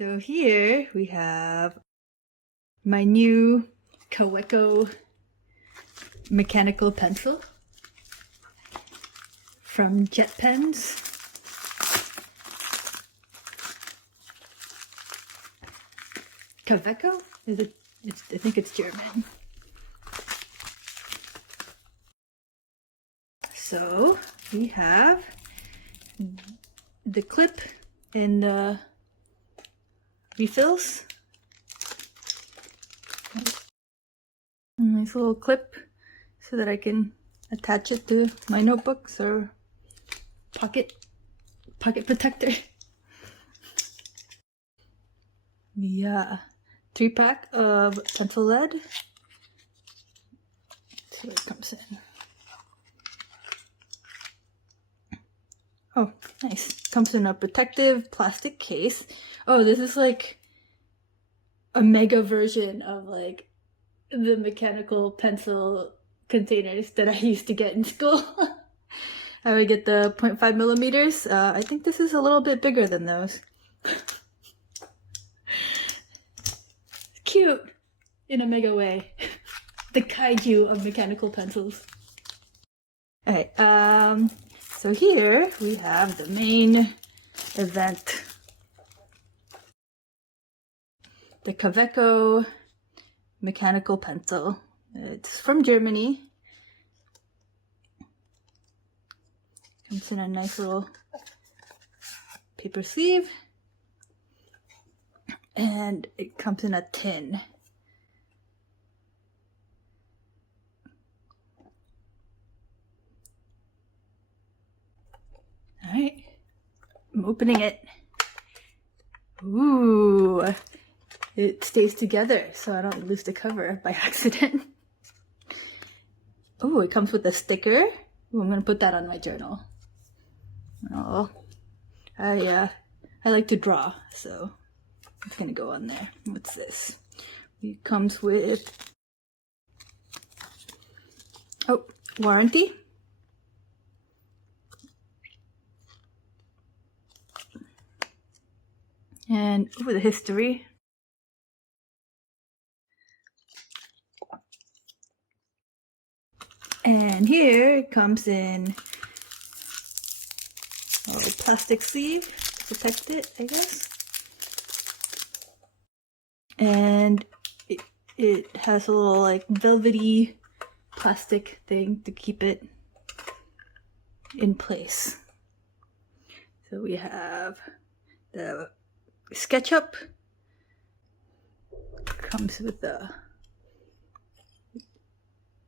So here we have my new Kaweco mechanical pencil from JetPens. Kaweco? Is it? I think it's German. So we have the clip and the refills. A nice little clip so that I can attach it to my notebooks or pocket protector. Yeah, 3-pack of pencil lead. Let's see what it comes in. Oh, nice. Comes in a protective plastic case. Oh, this is like a mega version of like the mechanical pencil containers that I used to get in school. I would get the 0.5 millimeters. I think this is a little bit bigger than those. Cute in a mega way. The kaiju of mechanical pencils. Alright, so here we have the main event. The Kaweco mechanical pencil. It's from Germany. Comes in a nice little paper sleeve. And it comes in a tin. Alright, I'm opening it. Ooh, it stays together so I don't lose the cover by accident. Oh, it comes with a sticker. Ooh, I'm gonna put that on my journal. Oh, I like to draw, so it's gonna go on there. What's this? It comes with, oh, warranty. And ooh, the history. And here it comes in a plastic sleeve to protect it, I guess. And it has a little like velvety plastic thing to keep it in place. So we have the SketchUp. Comes with the,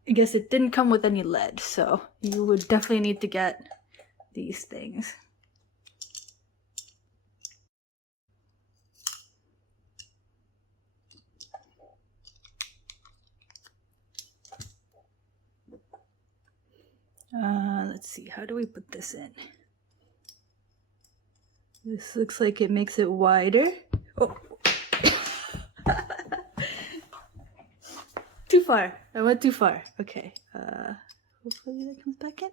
I guess it didn't come with any lead, so you would definitely need to get these things. Let's see, how do we put this in? This looks like it makes it wider. Oh. Too far. I went too far. Okay. Hopefully that comes back in.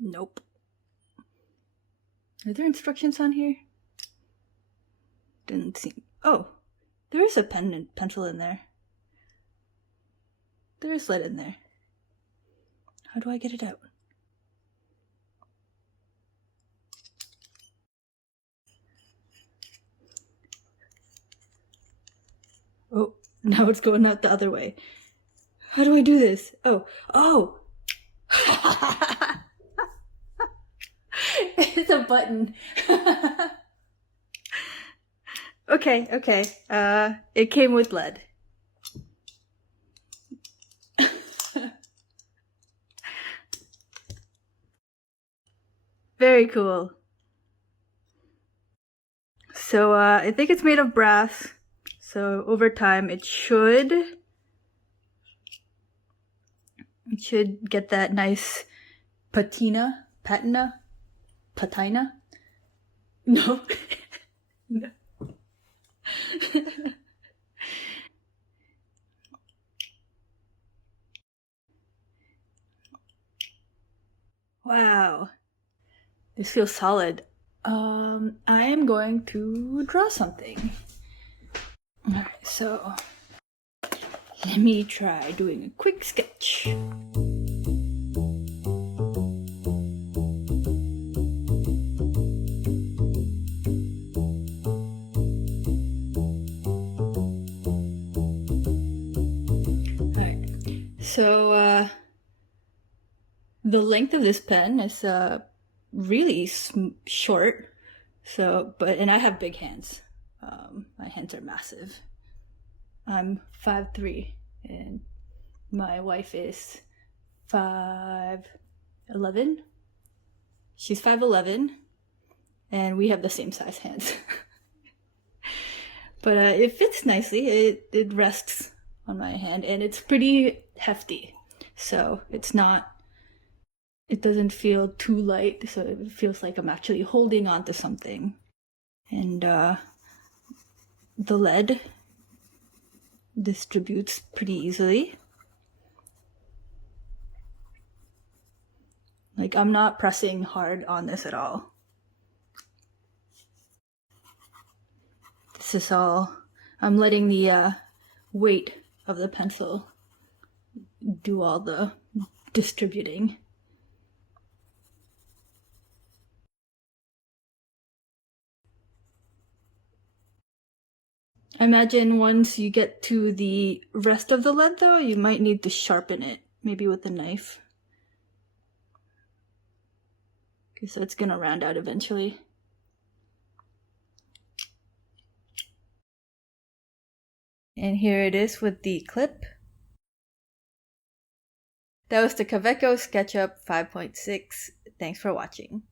Nope. Are there instructions on here? Didn't seem. Oh, there is a pen and pencil in there. There is lead in there. How do I get it out? Oh, now it's going out the other way. How do I do this? Oh, oh! It's a button. Okay, okay. It came with lead. Very cool. So I think it's made of brass. So over time it should get that nice patina. No. No. Wow. This feels solid. I am going to draw something. Alright, so let me try doing a quick sketch. Alright, so the length of this pen is really short. So, and I have big hands. My hands are massive. I'm 5'3", and my wife is 5'11". She's 5'11", and we have the same size hands. But it fits nicely. It rests on my hand, and it's pretty hefty. So it doesn't feel too light, so it feels like I'm actually holding on to something. And the lead distributes pretty easily. Like, I'm not pressing hard on this at all. This is all, I'm letting the weight of the pencil do all the distributing. I imagine once you get to the rest of the lead, though, you might need to sharpen it, maybe with a knife. Because that's gonna round out eventually. And here it is with the clip. That was the Kaweco SketchUp 5.6. Thanks for watching.